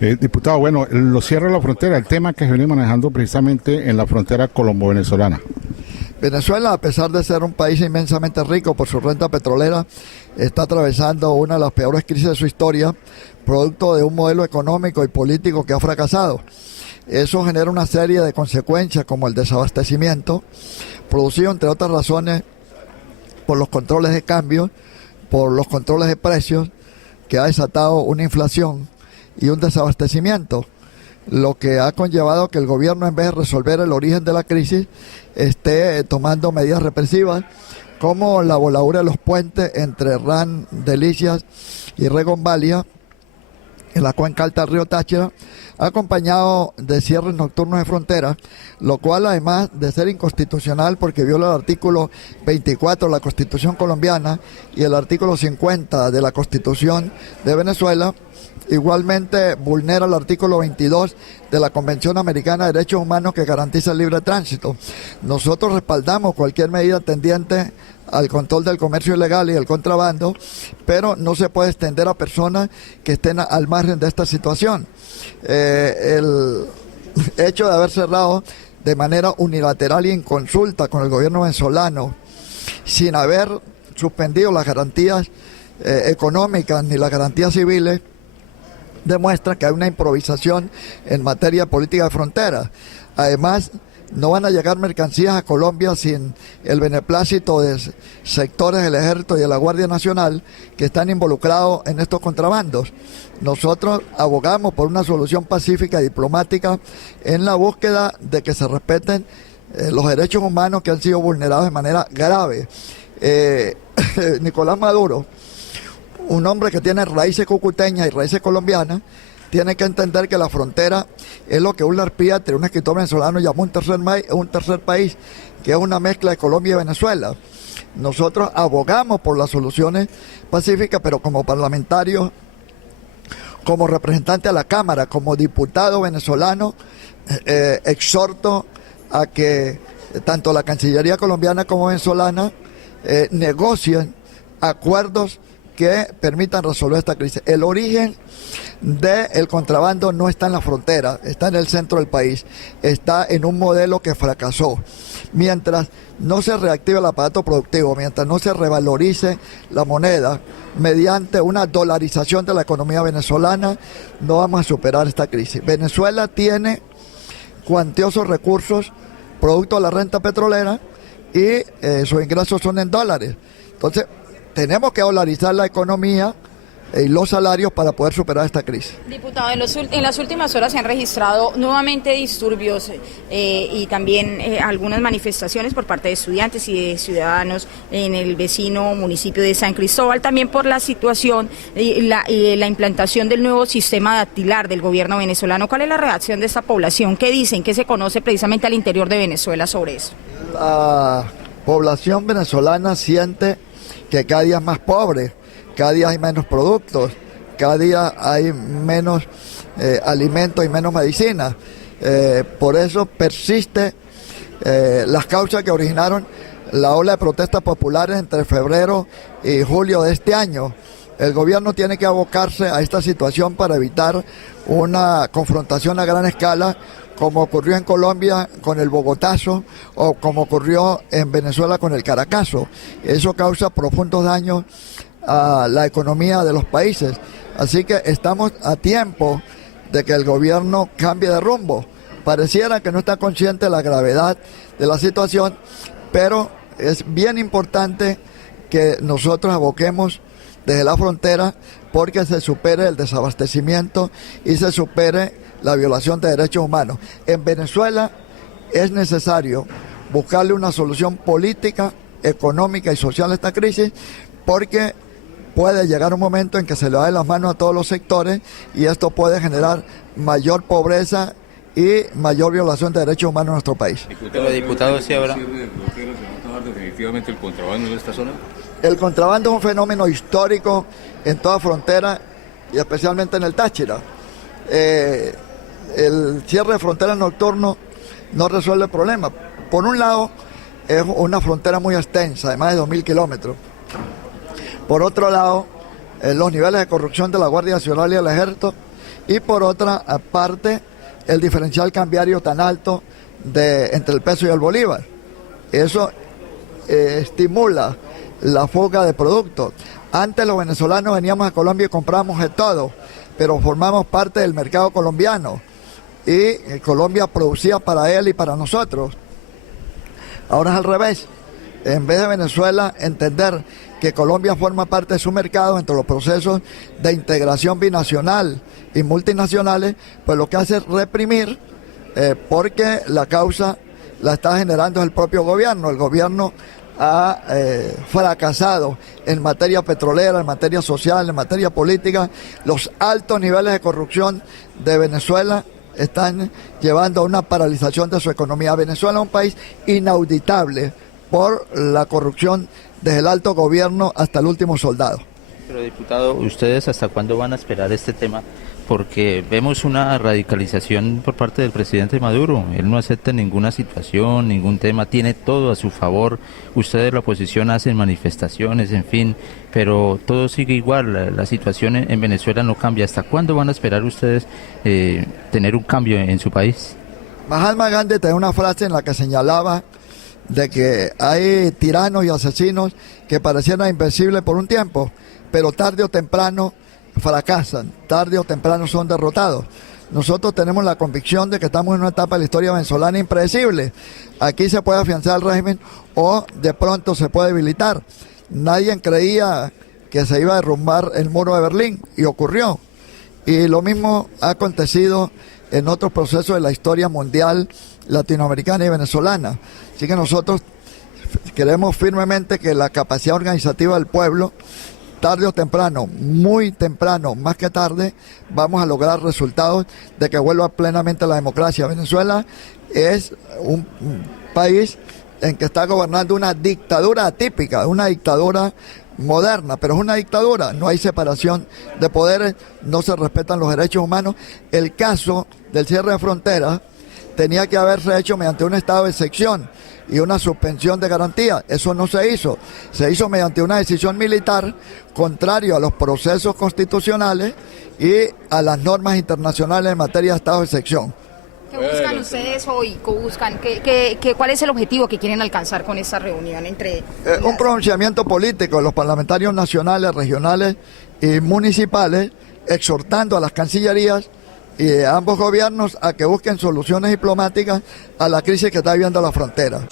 Diputado, bueno, lo cierre de la frontera, el tema que se viene manejando precisamente en la frontera colombo-venezolana. Venezuela, a pesar de ser un país inmensamente rico por su renta petrolera, está atravesando una de las peores crisis de su historia, producto de un modelo económico y político que ha fracasado. Eso genera una serie de consecuencias como el desabastecimiento, producido entre otras razones por los controles de cambio, por los controles de precios, que ha desatado una inflación y un desabastecimiento, lo que ha conllevado que el gobierno, en vez de resolver el origen de la crisis, esté tomando medidas represivas como la voladura de los puentes entre RAN, Delicias y Regonvalia en la cuenca alta del río Táchira, acompañado de cierres nocturnos de frontera, lo cual, además de ser inconstitucional porque viola el artículo 24 de la Constitución colombiana y el artículo 50 de la Constitución de Venezuela, igualmente vulnera el artículo 22 de la Convención Americana de Derechos Humanos, que garantiza el libre tránsito. Nosotros respaldamos cualquier medida tendiente al control del comercio ilegal y el contrabando, pero no se puede extender a personas que estén al margen de esta situación. El hecho de haber cerrado de manera unilateral y en consulta con el gobierno venezolano, sin haber suspendido las garantías económicas ni las garantías civiles, demuestra que hay una improvisación en materia de política de frontera. Además, no van a llegar mercancías a Colombia sin el beneplácito de sectores del Ejército y de la Guardia Nacional que están involucrados en estos contrabandos. Nosotros abogamos por una solución pacífica y diplomática en la búsqueda de que se respeten los derechos humanos que han sido vulnerados de manera grave. Nicolás Maduro, un hombre que tiene raíces cucuteñas y raíces colombianas, tiene que entender que la frontera es lo que un Larpiatre, un escritor venezolano, llamó un tercer país, que es una mezcla de Colombia y Venezuela. Nosotros abogamos por las soluciones pacíficas, pero como parlamentarios, como representante a la Cámara, como diputado venezolano, exhorto a que tanto la Cancillería colombiana como venezolana negocien acuerdos que permitan resolver esta crisis. El origen del contrabando no está en la frontera, está en el centro del país, está en un modelo que fracasó. Mientras no se reactive el aparato productivo, mientras no se revalorice la moneda mediante una dolarización de la economía venezolana, no vamos a superar esta crisis. Venezuela tiene cuantiosos recursos producto de la renta petrolera y sus ingresos son en dólares. Entonces, tenemos que dolarizar la economía y los salarios para poder superar esta crisis. Diputado, en las últimas horas se han registrado nuevamente disturbios y también algunas manifestaciones por parte de estudiantes y de ciudadanos en el vecino municipio de San Cristóbal, también por la situación y la implantación del nuevo sistema dactilar del gobierno venezolano. ¿Cuál es la reacción de esta población? ¿Qué dicen? ¿Qué se conoce precisamente al interior de Venezuela sobre eso? La población venezolana siente que cada día es más pobre, cada día hay menos productos, cada día hay menos alimentos y menos medicinas. Por eso persiste las causas que originaron la ola de protestas populares entre febrero y julio de este año. El gobierno tiene que abocarse a esta situación para evitar una confrontación a gran escala, como ocurrió en Colombia con el Bogotazo o como ocurrió en Venezuela con el Caracazo. Eso causa profundos daños a la economía de los países. Así que estamos a tiempo de que el gobierno cambie de rumbo. Pareciera que no está consciente de la gravedad de la situación, pero es bien importante que nosotros aboquemos desde la frontera porque se supere el desabastecimiento y se supere la violación de derechos humanos. En Venezuela es necesario buscarle una solución política, económica y social a esta crisis, porque puede llegar un momento en que se le va de las manos a todos los sectores y esto puede generar mayor pobreza y mayor violación de derechos humanos en nuestro país. Diputado, sí, ahora. ¿Definitivamente el contrabando en esta zona? El contrabando es un fenómeno histórico en toda frontera y especialmente en el Táchira. El cierre de fronteras nocturno no resuelve el problema. Por un lado, es una frontera muy extensa, de más de 2.000 kilómetros. Por otro lado, los niveles de corrupción de la Guardia Nacional y el Ejército y por otra parte el diferencial cambiario tan alto entre el peso y el bolívar. Eso estimula la fuga de productos. Antes los venezolanos veníamos a Colombia y comprábamos de todo, pero formamos parte del mercado colombiano y Colombia producía para él y para nosotros. Ahora es al revés. En vez de Venezuela entender que Colombia forma parte de su mercado entre los procesos de integración binacional y multinacionales, pues lo que hace es reprimir, porque la causa la está generando el propio gobierno. El gobierno ha fracasado en materia petrolera, en materia social, en materia política. Los altos niveles de corrupción de Venezuela están llevando a una paralización de su economía. Venezuela es un país inauditable por la corrupción desde el alto gobierno hasta el último soldado. Pero diputado, ¿ustedes hasta cuándo van a esperar este tema? Porque vemos una radicalización por parte del presidente Maduro. Él no acepta ninguna situación, ningún tema, tiene todo a su favor. Ustedes, la oposición, hacen manifestaciones, en fin, pero todo sigue igual. La situación en Venezuela no cambia. ¿Hasta cuándo van a esperar ustedes tener un cambio en su país? Mahatma Gandhi tenía una frase en la que señalaba de que hay tiranos y asesinos que parecieran invencibles por un tiempo, pero tarde o temprano fracasan, tarde o temprano son derrotados. Nosotros tenemos la convicción de que estamos en una etapa de la historia venezolana impredecible. Aquí se puede afianzar el régimen o de pronto se puede debilitar. Nadie creía que se iba a derrumbar el muro de Berlín y ocurrió. Y lo mismo ha acontecido en otros procesos de la historia mundial, latinoamericana y venezolana. Así que nosotros creemos firmemente que la capacidad organizativa del pueblo, tarde o temprano, muy temprano, más que tarde, vamos a lograr resultados de que vuelva plenamente la democracia. Venezuela es un país en que está gobernando una dictadura atípica, una dictadura moderna, pero es una dictadura, no hay separación de poderes, no se respetan los derechos humanos. El caso del cierre de fronteras tenía que haberse hecho mediante un estado de excepción y una suspensión de garantía. Eso no se hizo. Se hizo mediante una decisión militar contrario a los procesos constitucionales y a las normas internacionales en materia de estado de excepción. ¿Qué buscan ustedes hoy? ¿Cuál es el objetivo que quieren alcanzar con esta reunión entre...? Un pronunciamiento político de los parlamentarios nacionales, regionales y municipales, exhortando a las cancillerías y a ambos gobiernos a que busquen soluciones diplomáticas a la crisis que está viviendo la frontera.